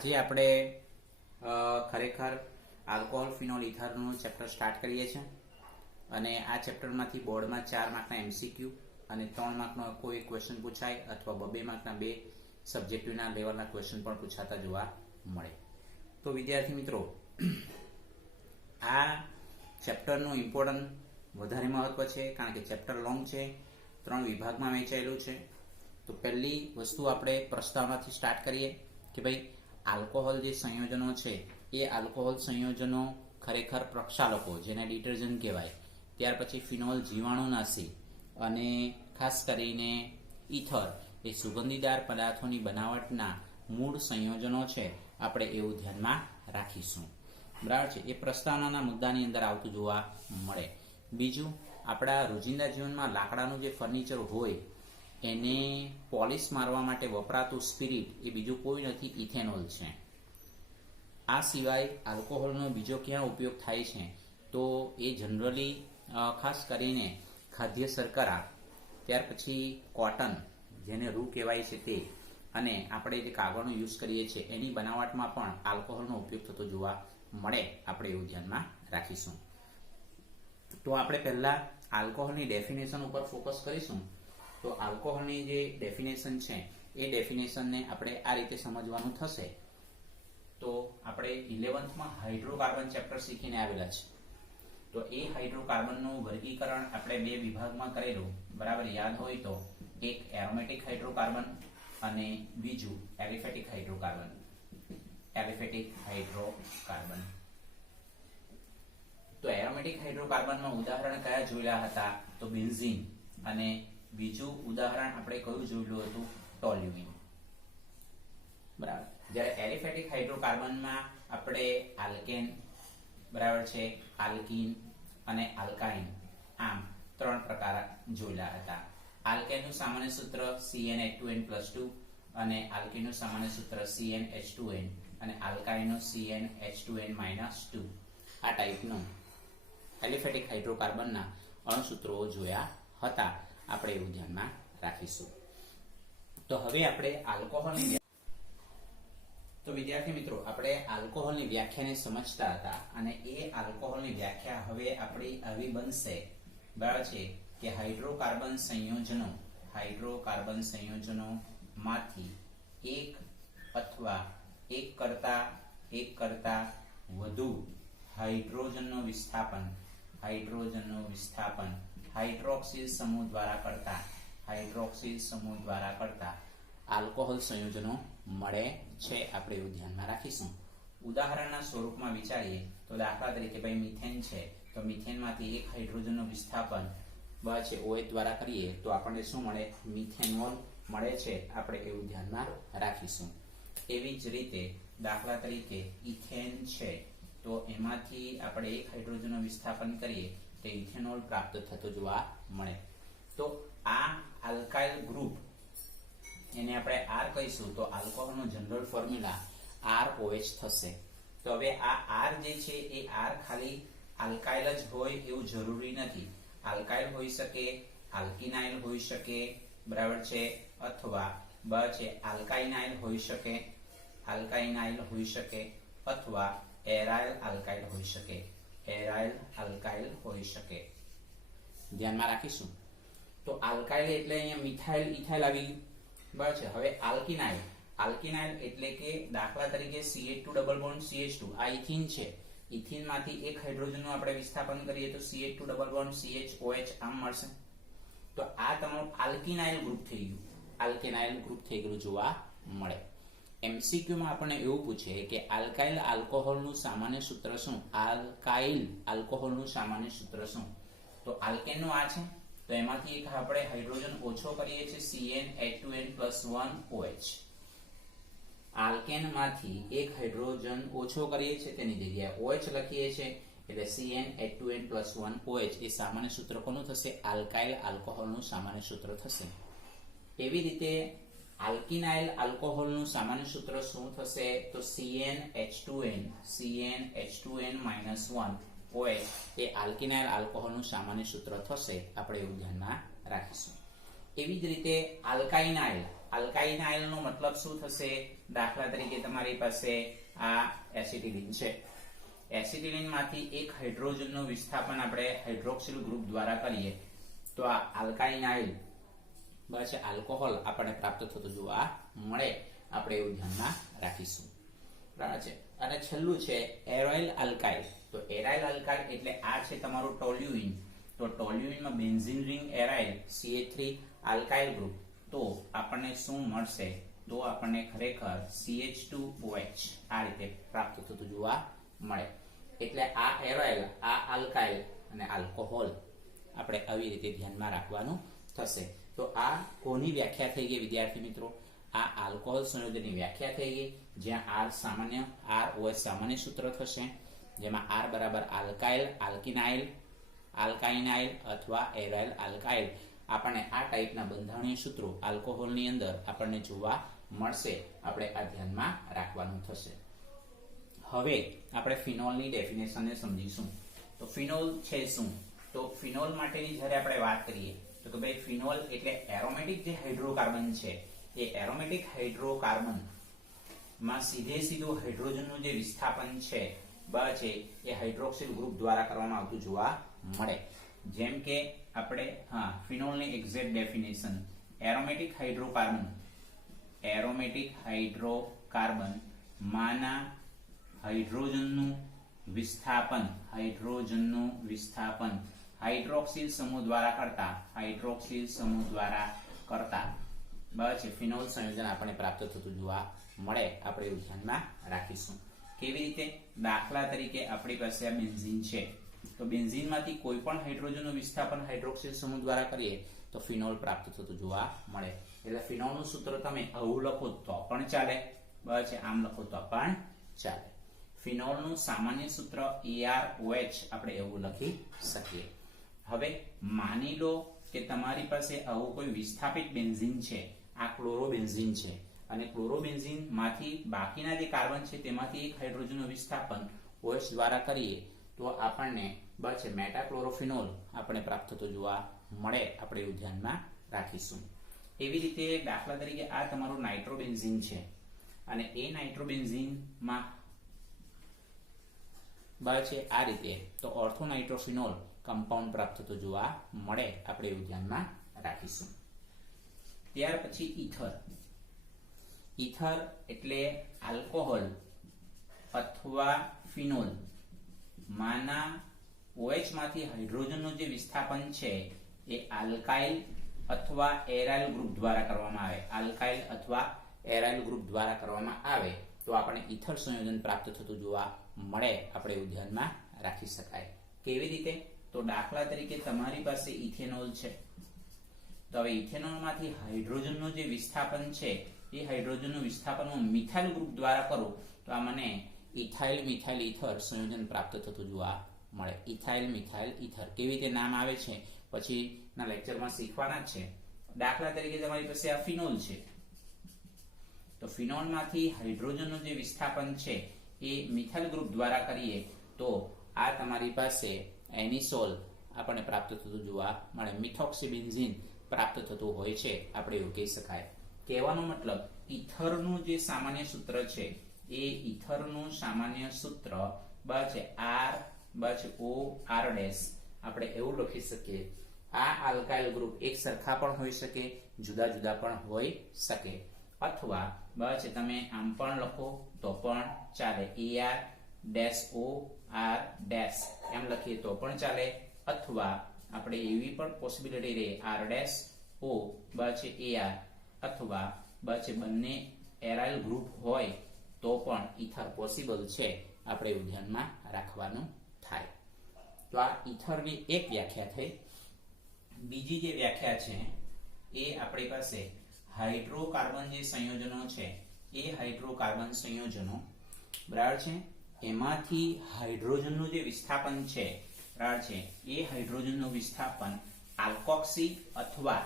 આજે આપણે ખરેખર આલ્કોહોલ ફિનોલ ઇથરનું ચેપ્ટર સ્ટાર્ટ કરીએ છીએ અને આ ચેપ્ટરમાંથી બોર્ડમાં 4 માર્કના એમસીક્યુ અને 3 માર્કનો કોઈ ક્વેશ્ચન પૂછાય અથવા 2 માર્કના 2 સબ્જેક્ટિવના લેવલના ક્વેશ્ચન પણ પૂછાતા જોવા મળે. તો વિદ્યાર્થી મિત્રો, આ ચેપ્ટરનું ઇમ્પોર્ટન્ટ વધારે મહત્વ છે કારણ કે ચેપ્ટર લોંગ છે, 3 વિભાગમાં વહેંચાયેલું છે. તો પહેલી વસ્તુ આપણે પ્રસ્તાવનાથી સ્ટાર્ટ કરીએ કે ભાઈ આલ્કોહોલ જે સંયોજનો છે એ આલ્કોહોલ સંયોજનો ખરેખર પ્રક્ષાલકો જેને ડિટર્જન્ટ કહેવાય, ત્યાર પછી ફિનોલ જીવાણુનાશી અને ખાસ કરીને ઇથર એ સુગંધીદાર પદાર્થોની બનાવટના મૂળ સંયોજનો છે. આપણે એવું ધ્યાનમાં રાખીશું, બરાબર છે. એ પ્રસ્તાવનાના મુદ્દાની અંદર આવતું જોવા મળે. બીજું, આપણા રોજિંદા જીવનમાં લાકડાનું જે ફર્નિચર હોય એને પોલિશ મારવા માટે વપરાતું સ્પિરિટ એ બીજું કોઈ નથી, ઇથેનોલ છે. આ સિવાય આલ્કોહોલનો બીજો ક્યાં ઉપયોગ થાય છે તો એ જનરલી ખાસ કરીને ખાદ્ય શર્કરા, ત્યાર પછી કોટન જેને રૂ કહેવાય છે તે, અને આપણે જે કાગળનો યુઝ કરીએ છીએ એની બનાવટમાં પણ આલ્કોહોલનો ઉપયોગ થતો જોવા મળે. આપણે એવું ધ્યાનમાં રાખીશું. તો આપણે પહેલા આલ્કોહોલની ડેફિનેશન ઉપર ફોકસ કરીશું. તો આલ્કોહોલની જે ડેફિનેશન છે એ ડેફિનેશનને આપણે આ રીતે સમજવાનું થશે. તો આપણે 11થમાં હાઇડ્રોકાર્બન ચેપ્ટર શીખીને આવેલા છે. તો એ હાઇડ્રોકાર્બનનું વર્ગીકરણ આપણે 2 વિભાગમાં કરેલું, બરાબર યાદ હોય તો. એક એરોમેટિક હાઇડ્રોકાર્બન અને બીજું એલિફેટિક હાઇડ્રોકાર્બન. તો એરોમેટિક હાઇડ્રોકાર્બનમાં ઉદાહરણ કયા જોયેલા હતા તો બેન્ઝીન, અને બીજું ઉદાહરણ આપણે કયું જોયેલું હતું ટોલ્યુઇન, બરાબર. જ્યારે એલિફેટિક હાઇડ્રોકાર્બનમાં આપણે આલ્કેન, બરાબર છે, આલ્કીન અને આલ્કાઇન, આમ 3 પ્રકાર જોયેલા હતા. આલ્કેનનું સામાન્ય સૂત્ર CnH2n+2 અને આલ્કીનનું સામાન્ય સૂત્ર CnH2n અને આલ્કાઇનનું CnH2n-2. આ ટાઈપનું એલિફેટિક હાઇડ્રોકાર્બનના અણુસૂત્રો જોયા હતા. આપણે એવું ધ્યાનમાં રાખીશું. તો હવે આપણે આલ્કોહોલની તો વિદ્યાર્થી મિત્રો, આપણે આલ્કોહોલની વ્યાખ્યાને સમજતા હતા અને એ આલ્કોહોલની વ્યાખ્યા હવે આપણી આવી બનશે, બરાબર છે, કે હાઇડ્રોકાર્બન સંયોજનોમાંથી એક અથવા એક કરતા વધુ હાઇડ્રોજનનું વિસ્થાપન હાઇડ્રોક્સિલ સમૂહ દ્વારા કરતા આલ્કોહોલ સંયોજનો મળે છે. આપણે એવું ધ્યાનમાં રાખીશું. ઉદાહરણના સ્વરૂપમાં વિચારીએ તો દાખલા તરીકે ભાઈ મિથેન છે, તો મિથેનમાંથી એક હાઇડ્રોજનનું વિસ્થાપન છે OH દ્વારા કરીએ તો આપણને શું મળે? મિથેનોલ મળે છે. આપણે એવું ધ્યાનમાં રાખીશું. એવી જ રીતે દાખલા તરીકે ઇથેન છે, તો એમાંથી આપણે એક હાઇડ્રોજનનું વિસ્થાપન કરીએ તો ઇથેનોલ પ્રાપ્ત થતો જોવા મળે. તો આ આલ્કાઇલ ગ્રુપ, એને આપણે R કહીશું, તો આલ્કોહોલનો જનરલ ફોર્મ્યુલા ROH થશે. તો હવે આ R જે છે એ R ખાલી આલ્કાઇલ જ હોય એવું જરૂરી નથી. આલ્કાઇલ હોઈ શકે, આલ્કિનાઇલ હોઈ શકે, બરાબર છે, અથવા આલ્કાઇનાઇલ હોઈ શકે અથવા એરાઇલ આલ્કાઇલ હોઈ શકે. ધ્યાનમાં રાખીશું. તો આલ્કાઇલ એટલે અહીંયા મિથાઇલ ઇથાઇલ આવી ગયું, બરાબર છે. હવે આલ્કિનાઇલ એટલે કે દાખલા તરીકે CH2 આ ઇથીન છે. ઇથીનમાંથી એક હાઇડ્રોજનનું આપણે વિસ્થાપન કરીએ તો CH2 આમ મળશે. તો આ તમારું આલ્કિનાઇલ ગ્રુપ થઈ ગયું જોવા મળે. MCQ માં આપણને એવું પૂછે કે આલ્કાઇલ આલ્કોહોલનું સામાન્ય સૂત્ર શું? તો આલ્કેનનું આ છે, તો એમાંથી એક આપણે હાઇડ્રોજન ઓછો કરીએ છીએ CnH2n+1OH. આલ્કેનમાંથી એક હાઇડ્રોજન ઓછો કરીએ છીએ, તેની જગ્યાએ OH લખીએ છીએ, એટલે CnH2n+1OH એ સામાન્ય સૂત્ર કોનું થશે? આલ્કાઇલ આલ્કોહોલનું સામાન્ય સૂત્ર થશે. એવી રીતે આલ્કિનાઇલ આલ્કોહોલનું સામાન્ય સૂત્ર શું થશે? તો CnH2n-1OH એ આલ્કિનાઇલ આલ્કોહોલનું સામાન્ય સૂત્ર થશે. આપણે એવું ધ્યાનમાં રાખીશું. એવી જ રીતે આલ્કાઇનાઇલ આલ્કાઇનાઇલનો મતલબ શું થશે? દાખલા તરીકે તમારી પાસે આ એસિટિલિન છે. એસિટિલિનમાંથી એક હાઇડ્રોજનનું વિસ્થાપન આપણે હાઇડ્રોક્સિલ ગ્રુપ દ્વારા કરીએ તો આ આલ્કાઇનાઇલ બસ આલ્કોહોલ આપણને પ્રાપ્ત થતું જોવા મળે. આપણે એવું ધ્યાનમાં રાખીશું. બરાબર છે. અને છેલ્લું છે એરાઇલ આલ્કાઇલ. તો એરાઇલ આલ્કાઇલ એટલે આ છે તમારું ટોલ્યુઇન. તો ટોલ્યુઇનમાં benzene ring aryl CH3 alkyl group. તો આપણને શું મળશે? તો આપણને ખરેખર CH2OH આ રીતે પ્રાપ્ત થતું જોવા મળે. એટલે આ એરાઇલ, આ આલ્કાઇલ અને આલ્કોહોલ આપણે આવી રીતે ધ્યાનમાં રાખવાનું થશે. તો આ કોની વ્યાખ્યા થઈ ગઈ વિદ્યાર્થી મિત્રો? આ આલ્કોહોલ સંયોજનની વ્યાખ્યા થઈ ગઈ, જ્યાં R સામાન્ય, ROH સામાન્ય સૂત્ર થશે, જેમાં R બરાબર આલ્કાઇલ, આલ્કિનાઇલ, આલ્કાઇનાઇલ અથવા એરાઇલ આલ્કાઇલ. આપણને આ ટાઈપના બંધારણીય સૂત્રો આલ્કોહોલની અંદર આપણને જોવા મળશે. આપણે આ ધ્યાનમાં રાખવાનું થશે. હવે આપણે ફિનોલની ડેફિનેશનને સમજીશું. તો ફિનોલ છે શું? તો ફિનોલ માટેની જ્યારે આપણે વાત કરીએ તો કે ભાઈ ફિનોલ એટલે એરોમેટિક જે હાઇડ્રોકાર્બન છે, એ એરોમેટિક હાઇડ્રોકાર્બન માં સીધું હાઇડ્રોજનનું જે વિસ્થાપન છે બસ એ હાઇડ્રોક્સિલ ગ્રુપ દ્વારા કરવામાં આવતું જોવા મળે. જેમ કે આપણે ફિનોલની એક્ઝેક્ટ ડેફિનેશન, એરોમેટિક હાઇડ્રોકાર્બન માના હાઇડ્રોજનનું વિસ્થાપન હાઇડ્રોક્સિલ સમૂહ દ્વારા કરતા બસ ફિનોલ સંયોજન આપણને પ્રાપ્ત થતું જોવા મળે. આપણે એવું ધ્યાનમાં રાખીશું. કેવી રીતે? દાખલા તરીકે આપણી પાસે આ બેન્ઝીન છે. તો બેન્ઝીનમાંથી કોઈ પણ હાઇડ્રોજનનું વિસ્થાપન હાઇડ્રોક્સિલ સમૂહ દ્વારા કરીએ તો ફિનોલ પ્રાપ્ત થતું જોવા મળે. એટલે ફિનોલનું સૂત્ર તમે આવું લખો તો પણ ચાલે, બસ આમ લખો તો પણ ચાલે. ફિનોલનું સામાન્ય સૂત્ર EROH આપણે એવું લખી શકીએ. હવે માની લો કે તમારી પાસે આવું કોઈ વિસ્થાપિત બેન્ઝીન છે, આ ક્લોરોબેન્ઝીન છે, અને ક્લોરોબેન્ઝીન માંથી બાકીના જે કાર્બન છે તેમાંથી એક હાઇડ્રોજનનું વિસ્થાપન OH દ્વારા કરીએ તો આપણને બસ મેટાક્લોરોફિનોલ આપણે પ્રાપ્ત થતો જોવા મળે. આપણે એવું ધ્યાનમાં રાખીશું. એવી રીતે દાખલા તરીકે આ તમારું નાઇટ્રોબેન્ઝીન છે અને એ નાઇટ્રોબેન્ઝીનમાં બસ આ રીતે તો ઓર્થોનાઇટ્રોફિનોલ કમ્પાઉન્ડ પ્રાપ્ત થતો જોવા મળે. આપણે એવું ધ્યાનમાં રાખીશું. ત્યાર પછી ઈથર એટલે આલ્કોહોલ અથવા ફિનોલ માના OH માંથી હાઇડ્રોજનનું જે વિસ્થાપન છે એ આલ્કાઇલ અથવા એરાઇલ ગ્રુપ દ્વારા કરવામાં આવે તો આપણને ઈથર સંયોજન પ્રાપ્ત થતું જોવા મળે. આપણે એવું ધ્યાનમાં રાખી શકાય. કેવી રીતે? તો દાખલા તરીકે તમારી પાસે ઇથેનોલ છે. તો હવે ઇથેનોલમાંથી હાઇડ્રોજનનું જે વિસ્થાપન છે એ હાઇડ્રોજનનું વિસ્થાપન હું મિથાઇલ ગ્રુપ દ્વારા કરું તો આ મને ઇથાઇલ મિથાઇલ ઇથર સંયોજન પ્રાપ્ત થતું જોવા મળે. ઇથાઇલ મિથાઇલ ઇથર કેવી રીતે નામ આવે છે પછીના લેક્ચરમાં શીખવાના જ છે. દાખલા તરીકે તમારી પાસે આ ફિનોલ છે. તો ફિનોલમાંથી હાઇડ્રોજનનું જે વિસ્થાપન છે એ મિથાઇલ ગ્રુપ દ્વારા કરીએ તો આ તમારી પાસે એનિસોલ આપણને પ્રાપ્ત થતું જોવા મળે. મિથોક્સીબેન્ઝીન પ્રાપ્ત થતું હોય છે. આપણે એવું કહી શકાય. કહેવાનો મતલબ ઈથરનું જે સામાન્ય સૂત્ર છે એ ઈથરનું સામાન્ય સૂત્ર બસ ROR આપણે એવું લખી શકીએ. આ આલ્કાઇલ ગ્રુપ એક સરખા પણ હોઈ શકે, જુદા જુદા પણ હોઈ શકે, અથવા બસ તમે આમ પણ લખો તો પણ ચાલે. ER-OR એમ લખીએ તો પણ ચાલે, અથવા આપણે એવી પણ પોસિબિલિટી રહે R-O બસ AR અથવા બસ બંને એરાઇલ ગ્રુપ હોય તો પણ ઈથર પોસિબલ છે. આપણે એવું ધ્યાનમાં રાખવાનું થાય. તો આ ઈથરની એક વ્યાખ્યા થઈ. બીજી જે વ્યાખ્યા છે એ આપણી પાસે હાઇડ્રોકાર્બન જે સંયોજનો છે એ હાઇડ્રોકાર્બન સંયોજનો બરાબર છે, એમાંથી હાઇડ્રોજનનું જે વિસ્થાપન છે બરાબર છે, એ હાઇડ્રોજનનું વિસ્થાપન આલ્કોક્સી અથવા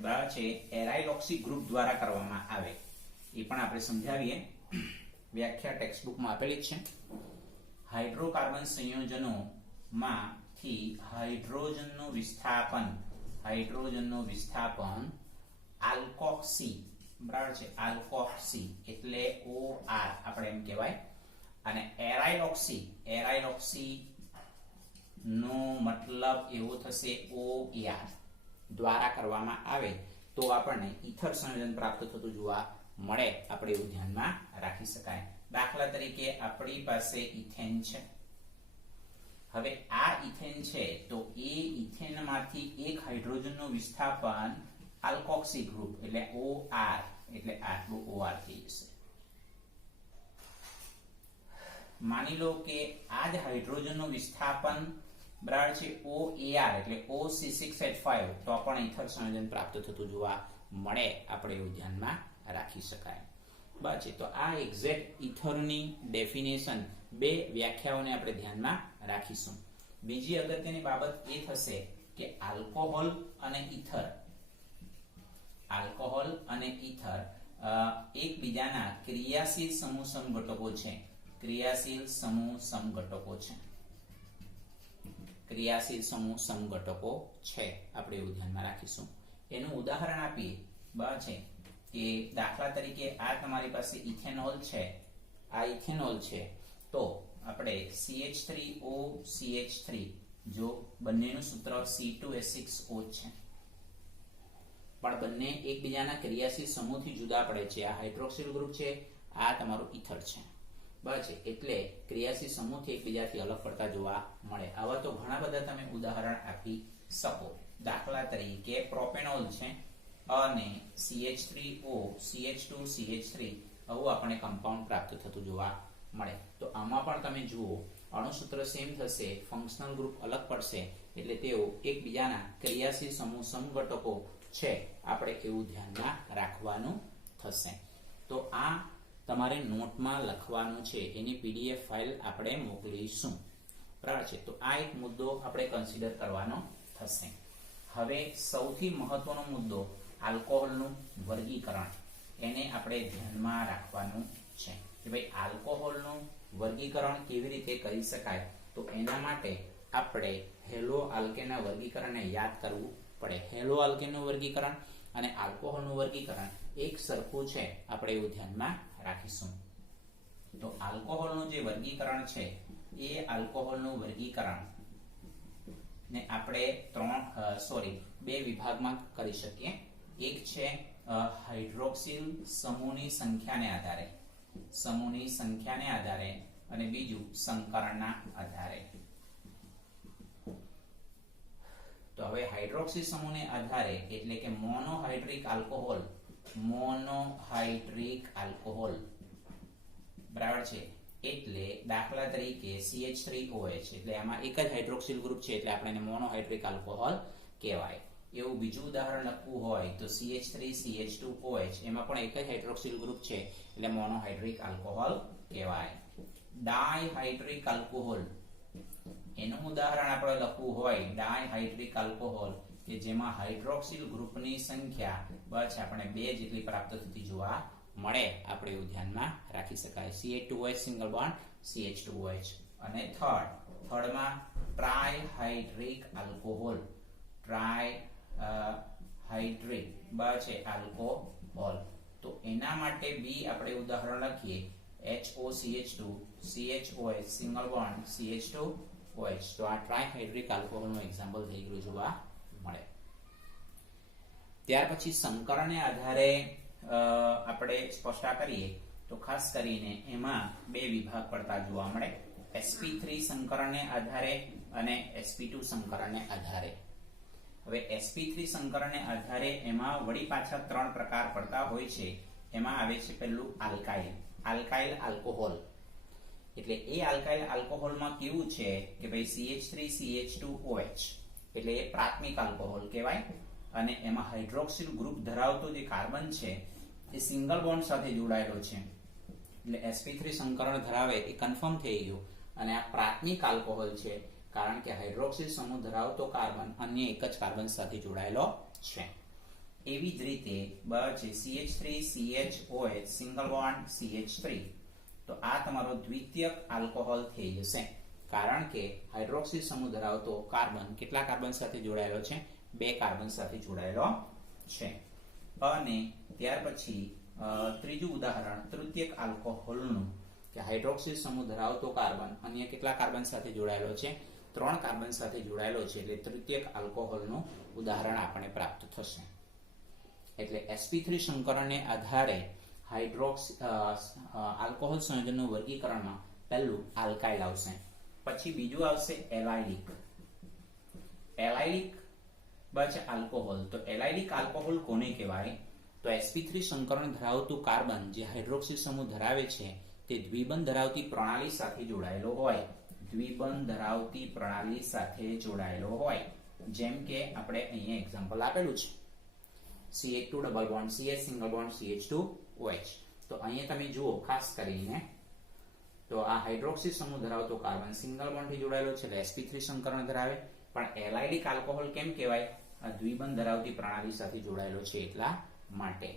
બરાબર છે એરાઇલોક્સી ગ્રુપ દ્વારા કરવામાં આવે. એ પણ આપણે સમજાવીએ. વ્યાખ્યા ટેક્સ્ટ બુકમાં આપેલી છે. હાઇડ્રોકાર્બન સંયોજનોમાંથી હાઇડ્રોજનનું વિસ્થાપન આલ્કોક્સી, બરાબર છે, આલ્કોક્સી એટલે OR આપણે એમ કહેવાય. અને એરાઇલ ઓક્સી નો મતલબ એવો થશે OR દ્વારા કરવામાં આવે તો આપણને ઇથર સંયોજન પ્રાપ્ત થતું જોવા મળે. આપણે એવું ધ્યાનમાં રાખી શકાય. દાખલા તરીકે આપણી પાસે ઇથેન છે. હવે આ ઇથેન છે તો એ ઇથેનમાંથી એક હાઇડ્રોજનનું વિસ્થાપન આલ્કોક્સી ગ્રુપ એટલે OR એટલે આટલું OR થઈ જશે. માની લો કે આ જ હાઇડ્રોજનનું વિસ્થાપન બરાબર છે OAR એટલે OC6H5 તો પણ ઇથર સંયોજન પ્રાપ્ત થતું જોવા મળે. આપણે એવું ધ્યાનમાં રાખી શકાય. બરાબર છે. તો આ એક્ઝેક્ટ ઇથરની ડેફિનેશન, બે વ્યાખ્યાઓને આપણે ધ્યાનમાં રાખીશું. બીજી અગત્યની બાબત એ થશે કે આલ્કોહોલ અને ઇથર એકબીજાના ક્રિયાશીલ સમૂહ સમઘટકો છે. ક્રિયાશીલ સમૂહ સમઘટકો છે. આપણે એવું ધ્યાનમાં રાખીશું. એનું ઉદાહરણ આપીએ. બરાબર છે કે દાખલા તરીકે આ તમારી પાસે ઇથેનોલ છે, આ ઇથેનોલ છે તો આપણે CH3OCH3 જો બંનેનું સૂત્ર C2H6O છે પણ બંને એકબીજાના ક્રિયાશીલ સમૂહથી જુદા પડે છે. આ હાઇડ્રોક્સિલ ગ્રુપ છે, આ તમારું ઇથર છે. બરાબર છે. એટલે ક્રિયાશીલ સમૂહથી એકબીજાથી અલગ પડતા જોવા મળે. આવા તો ઘણા બધા તમે ઉદાહરણ આપી શકો. દાખલા તરીકે પ્રોપેનોલ છે અને CH3O CH2CH3 આવું આપણે કમ્પાઉન્ડ પ્રાપ્ત થતું જોવા મળે. તો આમાં પણ તમે જુઓ અણુસૂત્ર સેમ થશે, ફંક્શનલ ગ્રુપ અલગ પડશે એટલે તેઓ એકબીજાના ક્રિયાશીલ સમૂહ સમઘટકો છે. આપણે એવું ધ્યાનમાં રાખવાનું થશે. તો આ તમારે નોટમાં લખવાનું છે, એની PDF ફાઇલ આપણે મોકલીશું. બરાબર છે. તો આ એક મુદ્દો આપણે કન્સિડર કરવાનો થશે. હવે સૌથી મહત્વનો મુદ્દો આલ્કોહોલનું વર્ગીકરણ, એને આપણે ધ્યાનમાં રાખવાનું છે કે ભાઈ આલ્કોહોલનું વર્ગીકરણ કેવી રીતે કરી શકાય. તો એના માટે આપણે હેલો આલ્કેનના વર્ગીકરણને યાદ કરવું પડે. હેલો આલ્કેનનું વર્ગીકરણ અને આલ્કોહોલનું વર્ગીકરણ એક સરખું છે. આપણે એવું ધ્યાનમાં રાખીશું. તો આલ્કોહોલનું જે વર્ગીકરણ છે એ આલ્કોહોલનું વર્ગીકરણ ને આપણે બે વિભાગમાં કરી શકીએ. એક છે હાઇડ્રોક્સિલ સમૂહની સંખ્યાને આધારે અને બીજું સંકરણના આધારે. તો હવે હાઇડ્રોક્સિલ સમૂહને આધારે એટલે કે મોનોહાઇડ્રિક આલ્કોહોલ બરાબર છે. એટલે દાખલા તરીકે CH3OH એટલે આમાં એક જ હાઇડ્રોક્સિલ ગ્રુપ છે એટલે આપણે એને મોનોહાઇડ્રિક આલ્કોહોલ કહેવાય. એવું બીજું ઉદાહરણ લખવું હોય તો CH3CH2OH એમાં પણ એક જ હાઇડ્રોક્સિલ ગ્રુપ છે એટલે મોનોહાઇડ્રિક આલ્કોહોલ કહેવાય. ડાયહાઇડ્રિક આલ્કોહોલ એનું ઉદાહરણ આપણે લખવું હોય ડાયહાઇડ્રિક આલ્કોહોલ કે જેમાં હાઇડ્રોક્સિલ ગ્રુપની સંખ્યા બસ આપણે 2 જેટલી પ્રાપ્ત થતી જોવા મળે. આપણે એવું ધ્યાનમાં રાખી શકાય. CH2OH single bond CH2OH. અને થર્ડમાં ટ્રાયહાઇડ્રિક આલ્કોહોલ, ટ્રાયહાઇડ્રિક છે આલ્કોહોલ. તો એના માટે બી આપણે ઉદાહરણ લખીએ HOCH2 CHOH single bond CH2OH. તો આ ટ્રાયહાઇડ્રિક આલ્કોહોલનું એક્ઝામ્પલ થઈ ગયું જોવા મળે. ત્યાર પછી સંકરણને આધારે આપણે સ્પષ્ટતા કરીએ તો ખાસ કરીને એમાં બે વિભાગ પડતા જોવા મળે. sp3 સંકરણને આધારે અને sp2 સંકરણને આધારે. હવે sp3 સંકરણને આધારે એમાં વળી પાછા 3 પ્રકાર પડતા હોય છે. એમાં આવે છે પહેલું આલ્કાઇલ આલ્કોહોલ. એટલે એ આલ્કાઇલ આલ્કોહોલમાં કેવું છે કે ભાઈ CH3CH2OH એટલે એ પ્રાથમિક આલ્કોહોલ કહેવાય અને એમાં હાઇડ્રોક્સિલ ગ્રુપ ધરાવતો જે કાર્બન છે એ સિંગલ બોન્ડ સાથે જોડાયેલો છે. એટલે sp3 સંકરણ ધરાવે એ કન્ફર્મ થઈ ગયું અને આ પ્રાથમિક આલ્કોહોલ છે કારણ કે હાઇડ્રોક્સિલ સમૂહ ધરાવતો કાર્બન અન્ય એક જ કાર્બન સાથે જોડાયેલો છે. એવી જ રીતે CH3CHOH સિંગલ બોન્ડ CH3 તો આ તમારો દ્વિતીયક આલ્કોહોલ થઈ જશે કારણ કે હાઇડ્રોક્સિલ સમૂહ ધરાવતો કાર્બન કેટલા કાર્બન સાથે જોડાયેલો છે? 2 કાર્બન સાથે જોડાયેલો છે. અને ત્યાર પછી ત્રીજું ઉદાહરણ તૃતીયક આલ્કોહોલનું કે હાઇડ્રોક્સિલ સમૂહ ધરાવતો કાર્બન અન્ય કેટલા કાર્બન સાથે જોડાયેલો છે? 3 કાર્બન સાથે જોડાયેલો છે, એટલે તૃતીયક આલ્કોહોલનું ઉદાહરણ આપણને પ્રાપ્ત થશે. એટલે sp3 સંકરણને આધારે આલ્કોહોલ સંયોજનનું વર્ગીકરણમાં પહેલું આલ્કાઇલ આવશે, પછી બીજું આવશે એલાઇડિક. એલાઇડિક બસ આલ્કોહોલ. તો એલાઇડિક આલ્કોહોલ કોને કહેવાય? તો sp3 સંકરણ ધરાવતું કાર્બન જે હાઇડ્રોક્સિલ સમૂહ ધરાવે છે તે દ્વિબંધ ધરાવતી પ્રણાલી સાથે જોડાયેલો હોય. દ્વિબંધ ધરાવતી પ્રણાલી સાથે જોડાયેલો હોય. જેમ કે આપણે અહીંયા એક્ઝામ્પલ આપેલું છે CH2 double bond CH single bond CH2OH. તો અહીંયા તમે જુઓ ખાસ કરીને તો આ હાઇડ્રોક્સિલ સમૂહ ધરાવતો કાર્બન સિંગલ બોન્ડથી જોડાયેલો છે એટલે sp3 સંકરણ ધરાવે. પણ એલાઇડિક આલ્કોહોલ કેમ કહેવાય? આ દ્વિબંધ ધરાવતી પ્રણાલી સાથે જોડાયેલો છે એટલા માટે.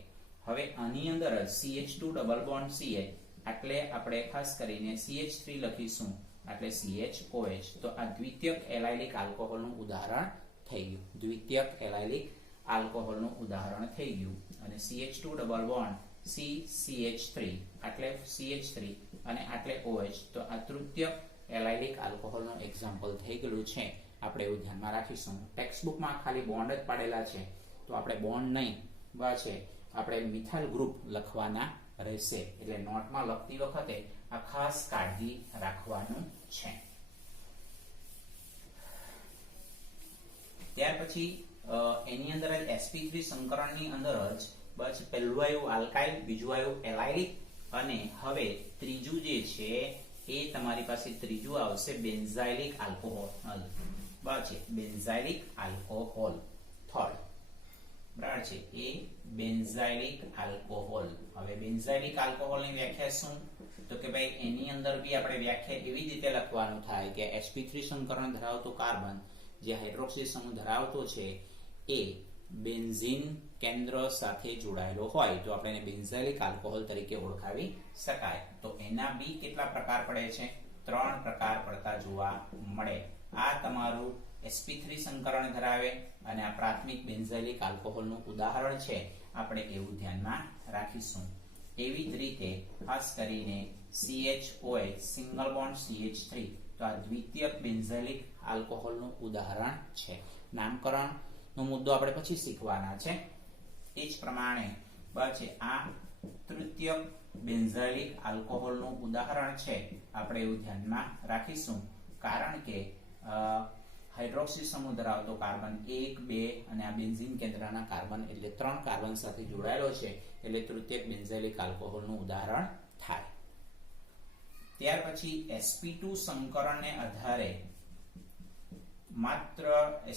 હવે આની અંદર CH2 ડબલ બોન્ડ CH એટલે આપણે ખાસ કરીને CH3 લખીશું એટલે CHOH. તો આ દ્વિતીયક એલાઇડિક આલ્કોહોલનું ઉદાહરણ થઈ ગયું. દ્વિતીયક એલાઇડિક આલ્કોહોલનું ઉદાહરણ થઈ ગયું. અને CH2 ડબલ બોન્ડ CH3 એટલે CH3 અને એટલે OH. તો આ તૃતીયક એલાઇડિક આલ્કોહોલનું એક્ઝામ્પલ થઈ ગયું છે. આપણે એવું ધ્યાનમાં રાખીશું. ટેક્સ્ટબુકમાં ખાલી બોન્ડ જ પાડેલા છે તો આપણે બોન્ડ નહીં છે આપણે મિથાઇલ ગ્રુપ લખવાના રહેશે. એટલે નોટમાં લખતી વખતે આ ખાસ કાળજી રાખવાનું છે. ત્યાર પછી એની અંદર જ sp3 સંકરણની અંદર જ બસ પહેલું આવ્યું આલ્કાઇલ, બીજું આવ્યું એલાઇડિક અને હવે ત્રીજું જે છે એ તમારી પાસે ત્રીજું આવશે બેન્ઝાઇલિક આલ્કોહોલ. બસ બેન્ઝાઇલિક આલ્કોહોલ થર્ડ. બરાબર છે એ બેન્ઝાઇલિક આલ્કોહોલ. હવે બેન્ઝાઇલિક આલ્કોહોલની વ્યાખ્યા શું? તો કે ભાઈ એની અંદર બી આપણે વ્યાખ્યા એવી રીતે લખવાનું થાય કે sp3 સંકરણ ધરાવતો કાર્બન જે હાઇડ્રોક્સિલ સમૂહ ધરાવતો છે એ બેન્ઝીન કેન્દ્ર સાથે જોડાયેલો હોય તો આપણે એને બેન્ઝાઇલિક આલ્કોહોલ તરીકે ઓળખાવી શકાય. તો એના બી કેટલા પ્રકાર પડે છે? 3 પ્રકાર પડતા જોવા મળે. આ તમારું sp3 સંકરણ ધરાવે અને આ પ્રાથમિક બેન્ઝાઇલિક આલ્કોહોલનું ઉદાહરણ છે. આપણે એવું ધ્યાનમાં રાખીશું. એવી જ રીતે ખાસ કરીને CHOH સિંગલ બોન્ડ CH3 તો આ દ્વિતીયક બેન્ઝાઇલિક આલ્કોહોલનું ઉદાહરણ છે. નામકરણનો મુદ્દો આપણે પછી શીખવાના છે. એ જ પ્રમાણે બસ આ તૃતીયક બેન્ઝાઇલિક આલ્કોહોલનું ઉદાહરણ છે. આપણે એવું ધ્યાનમાં રાખીશું કારણ કે હાઇડ્રોક્સિલ સમૂહ ધરાવતો કાર્બન 1, 2 અને આ બેન્ઝીન કેન્દ્રના કાર્બન એટલે 3 કાર્બન સાથે જોડાયેલો છે એટલે તૃતીયક બેન્ઝાઇલિક આલ્કોહોલનું ઉદાહરણ થાય. ત્યાર પછી sp2 સંકરણને આધારે માત્ર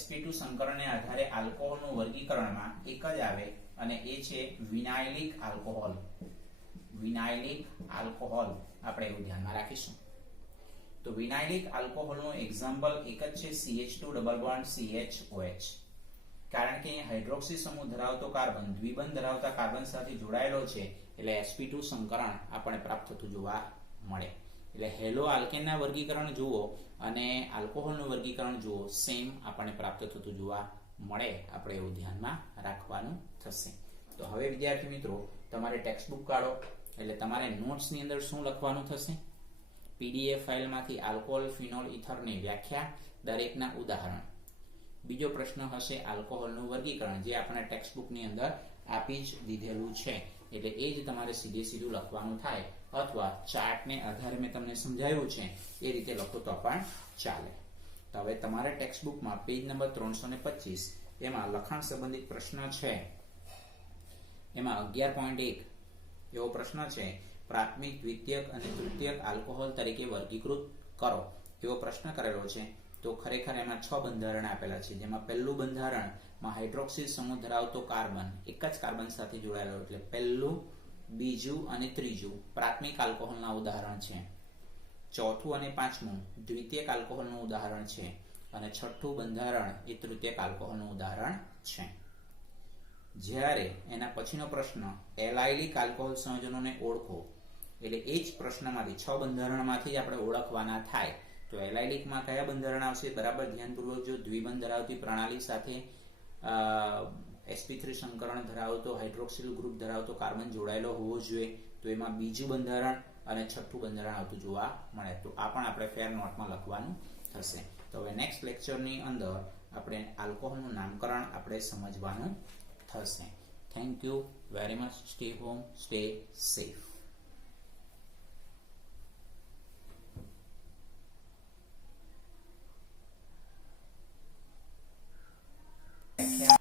sp2 સંકરણને આધારે આલ્કોહોલનું વર્ગીકરણમાં એક જ આવે અને એ છે વિનાઇલિક આલ્કોહોલ. વિનાઇલિક આલ્કોહોલ આપણે એવું ધ્યાનમાં રાખીશું. તો વિનાઇલિક આલ્કોહોલનું એક્ઝામ્પલ એક જ છે CH2 ડબલ બોન્ડ CHOH. કારણ કે અહીં હાઇડ્રોક્સિલ સમૂહ ધરાવતો કાર્બન દ્વિબંધ ધરાવતા કાર્બન સાથે જોડાયેલો છે એટલે sp2 સંકરણ આપણને પ્રાપ્ત થતું જોવા મળે. એટલે હેલો આલ્કેનના વર્ગીકરણ જુઓ અને આલ્કોહોલનું વર્ગીકરણ જુઓ સેમ આપણને પ્રાપ્ત થતું જોવા મળે. આપણે એવું ધ્યાનમાં રાખવાનું થશે. તો હવે વિદ્યાર્થી મિત્રો તમારે ટેક્સ્ટબુક કાઢો એટલે તમારે નોટ્સની અંદર શું લખવાનું થશે? PDF ફાઇલમાંથી આલ્કોહોલ, ફિનોલ, ઇથરની વ્યાખ્યા, દરેકના ઉદાહરણ. બીજો પ્રશ્ન હશે આલ્કોહોલનું વર્ગીકરણ જે આપણા ટેક્સ્ટબુકની અંદર આપી જ દીધેલું છે એટલે એ જ તમારે સીધું લખવાનું થાય અથવા ચાર્ટને આધારે મેં તમને સમજાવ્યું છે એ રીતે લખો તો પણ ચાલે. તો હવે તમારા ટેક્સ્ટબુકમાં પેજ નંબર 325 એમાં લખાણ સંબંધિત પ્રશ્ન છે. એમાં 11.1 એવો પ્રશ્ન છે પ્રાથમિક, દ્વિતીયક અને તૃતીયક આલ્કોહોલ તરીકે વર્ગીકૃત કરો એવો પ્રશ્ન કરેલો છે. તો ખરેખર એમાં 6 બંધારણ આપેલા છે જેમાં પહેલું બંધારણમાં હાઇડ્રોક્સિલ સમૂહ ધરાવતો કાર્બન એક જ કાર્બન સાથે જોડાયેલો એટલે પહેલું, બીજું અને ત્રીજું પ્રાથમિક આલ્કોહોલના ઉદાહરણ છે. ચોથું અને પાંચમું દ્વિતીયક આલ્કોહોલનું ઉદાહરણ છે અને છઠ્ઠું બંધારણ એ તૃતીયક આલ્કોહોલનું ઉદાહરણ છે. જ્યારે એના પછીનો પ્રશ્ન એલાઇલિક આલ્કોહોલ સંયોજનોને ઓળખો એટલે એ જ પ્રશ્નમાંથી 6 બંધારણમાંથી આપણે ઓળખવાના થાય. તો એલાઇલિકમાં કયા બંધારણ આવશે? બરાબર ધ્યાનપૂર્વક જો દ્વિબંધ ધરાવતી પ્રણાલી સાથે sp3 સંકરણ ધરાવતો હાઇડ્રોક્સિલ ગ્રુપ ધરાવતો કાર્બન જોડાયેલો હોવો જોઈએ, તો એમાં બીજું બંધારણ અને છઠ્ઠું બંધારણ આવતું જોવા મળે. તો આ પણ આપણે ફેર નોટમાં લખવાનું થશે. તો હવે નેક્સ્ટ લેક્ચરની અંદર આપણે આલ્કોહોલનું નામકરણ આપણે સમજવાનું થશે. Thank you very much. Stay home, stay safe.